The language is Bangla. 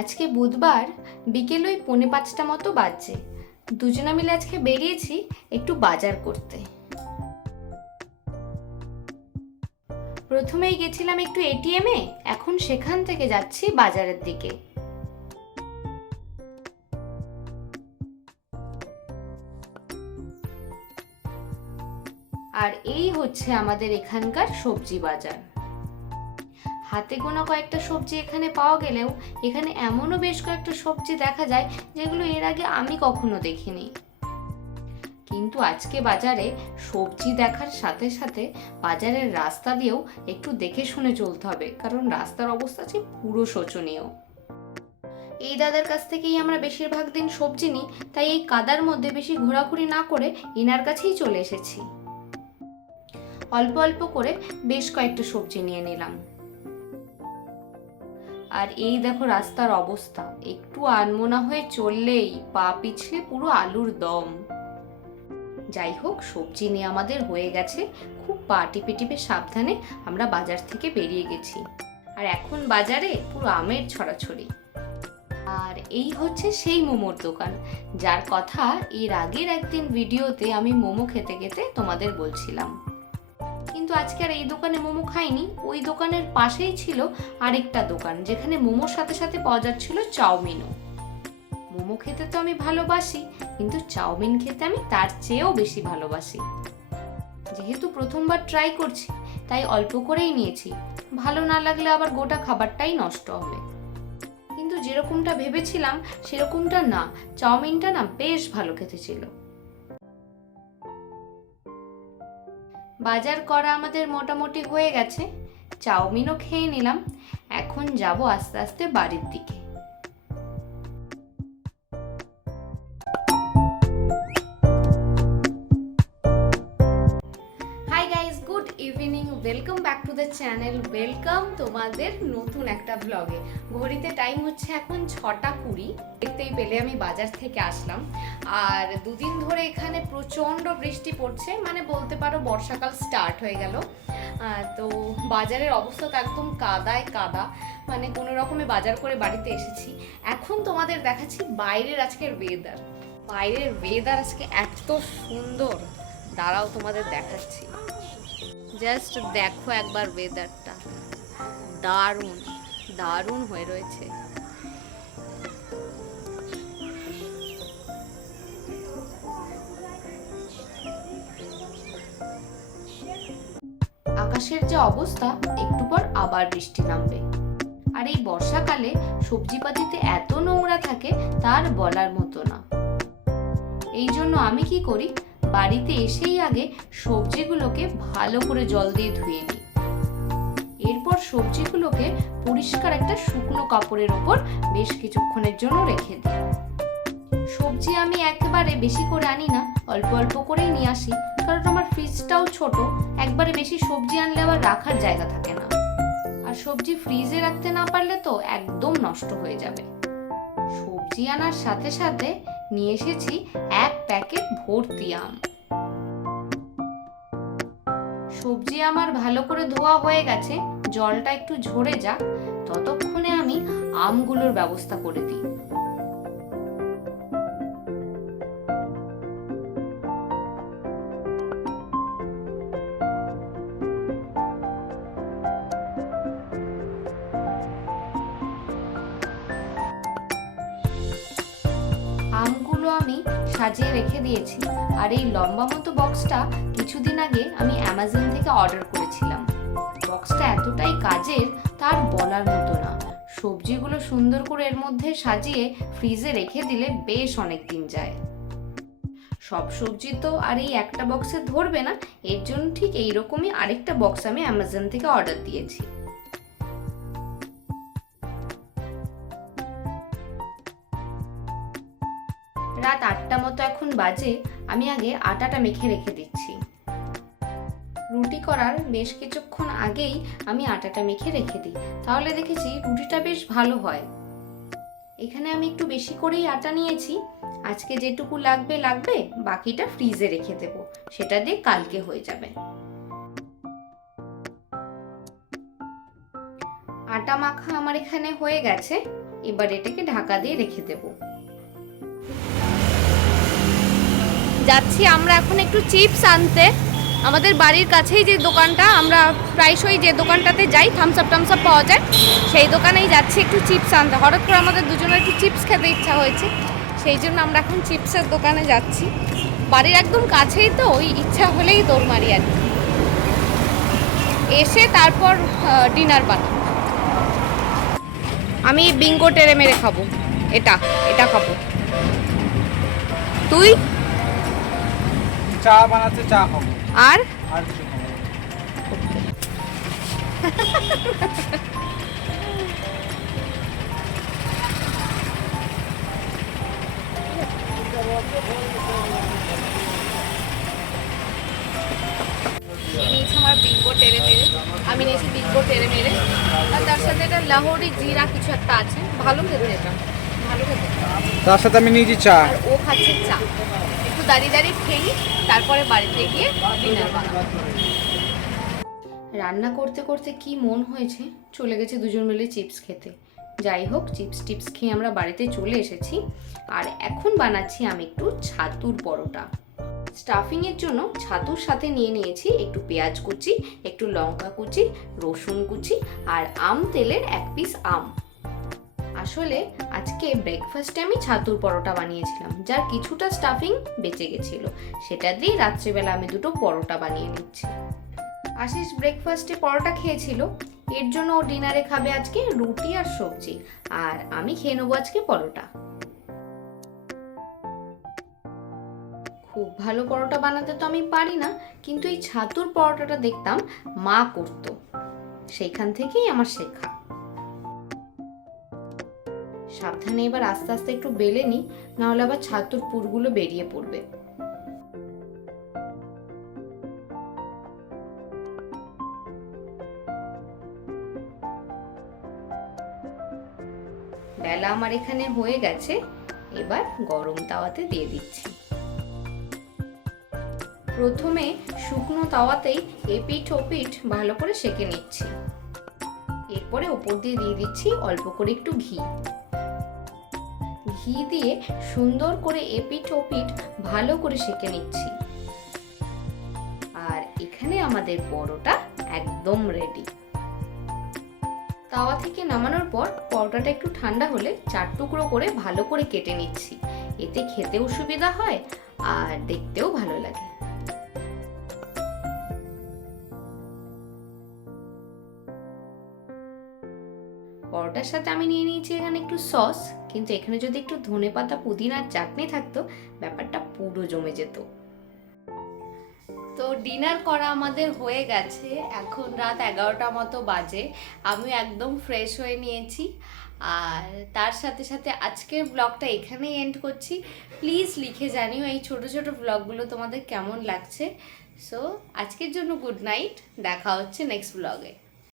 আজকে বুধবার বিকেল ওই 4:45 মতো বাজছে। দুজনে মিলে আজকে বেরিয়েছি একটু বাজার করতে। প্রথমেই গেছিলাম একটু এটিএমে, এখন সেখান থেকে যাচ্ছি বাজারের দিকে। আর এই হচ্ছে আমাদের এখানকার সবজি বাজার। হাতে গোনা কয়েকটা সবজি এখানে পাওয়া গেলেও এখানে এমনও বেশ কয়েকটা সবজি দেখা যায় যেগুলো এর আগে আমি কখনো দেখিনি। কিন্তু আজকে বাজারে সবজি দেখার সাথে সাথে বাজারের রাস্তা দিয়েও একটু দেখে শুনে চলতে হবে, কারণ রাস্তার অবস্থা যে পুরো শোচনীয়। এই দাদার কাছ থেকেই আমরা বেশিরভাগ দিন সবজি নিই, তাই এই কাদার মধ্যে বেশি ঘোরাঘুরি না করে ইনার কাছেই চলে এসেছি। অল্প অল্প করে বেশ কয়েকটা সবজি নিয়ে নিলাম। আর এই দেখো রাস্তার অবস্থা, একটু আনমনা হয়ে চললেই পা পিছলে পুরো আলুর দম। যাই হোক, সবজি নিয়ে আমাদের হয়ে গেছে, খুব পা টিপে টিপে সাবধানে আমরা বাজার থেকে বেরিয়ে গেছি। আর এখন বাজারে পুরো আমের ছড়াছড়ি। আর এই হচ্ছে সেই মোমোর দোকান, যার কথা এর আগের একদিন ভিডিওতে আমি মোমো খেতে খেতে তোমাদের বলছিলাম। কিন্তু আজকে আর এই দোকানে মোমো খাইনি, ওই দোকানের পাশেই ছিল আরেকটা দোকান, যেখানে মোমোর সাথে সাথে পাওয়া যাচ্ছিল চাউমিনও। মোমো খেতে তো আমি ভালোবাসি, কিন্তু চাউমিন খেতে আমি তার চেয়েও বেশি ভালোবাসি। যেহেতু প্রথমবার ট্রাই করছি, তাই অল্প করেই নিয়েছি। ভালো না লাগলে আবার গোটা খাবারটাই নষ্ট হবে। কিন্তু যেরকমটা ভেবেছিলাম সেরকমটা না, চাউমিনটা না বেশ ভালো খেতে ছিল। বাজার করা আমাদের মোটামুটি হয়ে গেছে, চাউমিনও খেয়ে নিলাম। এখন যাব আস্তে আস্তে বাড়ির দিকে। Hi guys, good evening, welcome back to the channel. Welcome তোমাদের নতুন একটা ব্লগে। ঘড়িতে টাইম হচ্ছে এখন 6:20। দেখতেই পেলে আমি বাজার থেকে আসলাম। আর দুদিন ধরে এখানে প্রচণ্ড বৃষ্টি পড়ছে, মানে বলতে পারো বর্ষাকাল স্টার্ট হয়ে গেল। তো বাজারের অবস্থা তো একদম কাদায় কাদা, মানে কোনো রকমে বাজার করে বাড়িতে এসেছি। এখন তোমাদের দেখাচ্ছি বাইরের আজকের ওয়েদার। বাইরের ওয়েদার আজকে এত সুন্দর, দাঁড়াও তোমাদের দেখাচ্ছি। জাস্ট দেখো একবার ওয়েদারটা, দারুণ দারুণ হয়ে রয়েছে। আকাশের যে অবস্থা, একটু পর আবার বৃষ্টি নামবে। আর এই বর্ষাকালে সবজিপাতিতে এত নোংরা থাকে তার বলার মতো না। এই জন্য আমি কি করি, বাড়িতে এসেই আগে সবজিগুলোকে ভালো করে জল দিয়ে ধুয়ে নিই। এরপর সবজিগুলোকে পরিষ্কার একটা শুকনো কাপড়ের ওপর বেশ কিছুক্ষণের জন্য রেখে দিই। সবজি আমি একেবারে বেশি করে আনি না, অল্প অল্প করেই নিয়ে আসি, কারণ আমার ফ্রিজটাও ছোট। একবারে বেশি সবজি আনলে আবার রাখার জায়গা থাকে না, আর সবজি ফ্রিজে রাখতে না পারলে তো একদম নষ্ট হয়ে যাবে। সবজি আনার সাথে সাথে নিয়ে এসেছি 1 প্যাকেট ভর্তি আম। সবজি আমার ভালো করে ধোয়া হয়ে গেছে, জলটা একটু ঝরে যাক, ততক্ষণে আমি আমগুলোর ব্যবস্থা করে দিই। আমগুলো আমি সাজিয়ে রেখে দিয়েছি। আর এই লম্বা মতো বক্সটা কিছুদিন আগে আমি অ্যামাজন থেকে অর্ডার করেছিলাম। বক্সটা এতটাই কাজের তার বলার মতো না। সবজিগুলো সুন্দর করে এর মধ্যে সাজিয়ে ফ্রিজে রেখে দিলে বেশ অনেক দিন যায়। সব সবজি তো আর এই একটা বক্সে ধরবে না, এর জন্য ঠিক এইরকমই আরেকটা বক্স আমি অ্যামাজন থেকে অর্ডার দিয়েছি। রাত 8টা মতো এখন বাজে। আমি আগে আটাটা মেখে রেখে দিচ্ছি। রুটি করার বেশ কিছুক্ষণ আগেই আমি আটাটা মেখে রেখে দিই, তাহলে দেখেছি রুটিটা বেশ ভালো হয়। এখানে আমি একটু বেশি করেই আটা নিয়েছি। আজকে যেটুকু লাগবে লাগবে, বাকিটা ফ্রিজে রেখে দেবো, সেটা দিয়ে কালকে হয়ে যাবে। আটা মাখা আমার এখানে হয়ে গেছে। এবার এটাকে ঢাকা দিয়ে রেখে দেব। যাচ্ছি আমরা এখন একটু চিপস আনতে। আমাদের বাড়ির কাছেই যে দোকানটা, আমরা প্রায়শই যে দোকানটাতে যাই, থামস আপ পাওয়া যায়, সেই দোকানেই যাচ্ছি একটু চিপস আনতে। হঠাৎ করে আমাদের দুজনের একটু চিপস খেতে ইচ্ছা হয়েছে, সেই জন্য আমরা এখন চিপসের দোকানে যাচ্ছি। বাড়ির একদম কাছেই তো, ওই ইচ্ছা হলেই দৌড় মারি আর কি। এসে তারপর ডিনার বানাবো। আমি বিঙ্গো টেরে মেরে খাবো, এটা এটা খাবো। তুই? চা বানাতে চা খাবো। আর আর কিছু খাবো না। নিয়েছি আমার বিঙ্গো টেরে মেরে, আমি নিয়েছি বিঙ্গো টেরে মেরে, আর তার সাথে এটা লাহোরি জিরা কিছু একটা আছে, ভালো খেতে, এটা ভালো খেতে। তার সাথে আমি নিয়েছি চা। আর ও খাচ্ছে চা। একটু দাঁড়িয়ে দাঁড়িয়ে খেয়ে তারপরে বাড়িতে গিয়ে ডিনার বানাবো। রান্না করতে করতে কি মন হয়েছে, চলে গেছে দুজন মিলে চিপস খেতে। যাই হোক, চিপস টিপস খেয়ে আমরা বাড়িতে চলে এসেছি। আর এখন বানাচ্ছি আমি একটু ছাতুর পরোটা। স্টাফিংয়ের জন্য ছাতুর সাথে নিয়ে নিয়েছি একটু পেঁয়াজ কুচি, একটু লঙ্কা কুচি, রসুন কুচি আর আম তেলের 1 পিস আম। আসলে আজকে ব্রেকফাস্টে আমি ছাতুর পরোটা বানিয়েছিলাম, যার কিছুটা স্টাফিং বেঁচে গেছিল, সেটা দিয়ে রাত্রিবেলা আমি দুটো পরোটা বানিয়ে নিচ্ছি। আশিস ব্রেকফাস্টে পরোটা খেয়েছিল, এর জন্য ও ডিনারে খাবে আজকে রুটি আর সবজি, আর আমি খেয়ে নেবো আজকে পরোটা। খুব ভালো পরোটা বানাতে তো আমি পারি না, কিন্তু এই ছাতুর পরোটাটা দেখতাম মা করতো, সেইখান থেকেই আমার শেখা। সাবধানে এবার আস্তে আস্তে একটু বেলে নিই, নাহলে আবার ছাতুর পুরগুলো বেরিয়ে পড়বে। বেলা আমার এখানে হয়ে গেছে, এবার গরম তাওয়াতে দিয়ে দিচ্ছি। প্রথমে শুকনো তাওয়াতেই এপিঠ ওপিঠ ভালো করে সেঁকে নিচ্ছি। এরপরে ওপর দিয়ে দিয়ে দিচ্ছি অল্প করে একটু ঘি। ঘি দিয়ে সুন্দর করে এপিঠ ওপিঠ ভালো করে সেঁকে নিচ্ছি। আর এখানে আমাদের পরোটা একদম রেডি। তাওয়া থেকে নামানোর পর পরোটাটা একটু ঠান্ডা হলে 4 টুকরো করে ভালো করে কেটে নিচ্ছি, এতে খেতেও সুবিধা হয় আর দেখতেও ভালো লাগে। পরোটার সাথে আমি নিয়ে নিয়েছি এখানে একটু সস, কিন্তু এখানে যদি একটু ধনেপাতা পুদিনার চাটনি থাকতো, ব্যাপারটা পুরো জমে যেত। তো ডিনার করা আমাদের হয়ে গেছে, এখন রাত 11টা মতো বাজে। আমি একদম ফ্রেশ হয়ে নিয়েছি, আর তার সাথে সাথে আজকের ব্লগটা এখানেই এন্ড করছি। প্লিজ লিখে জানিও এই ছোট ছোট ব্লগগুলো তোমাদের কেমন লাগছে। সো আজকের জন্য গুড নাইট, দেখা হচ্ছে নেক্সট ব্লগে।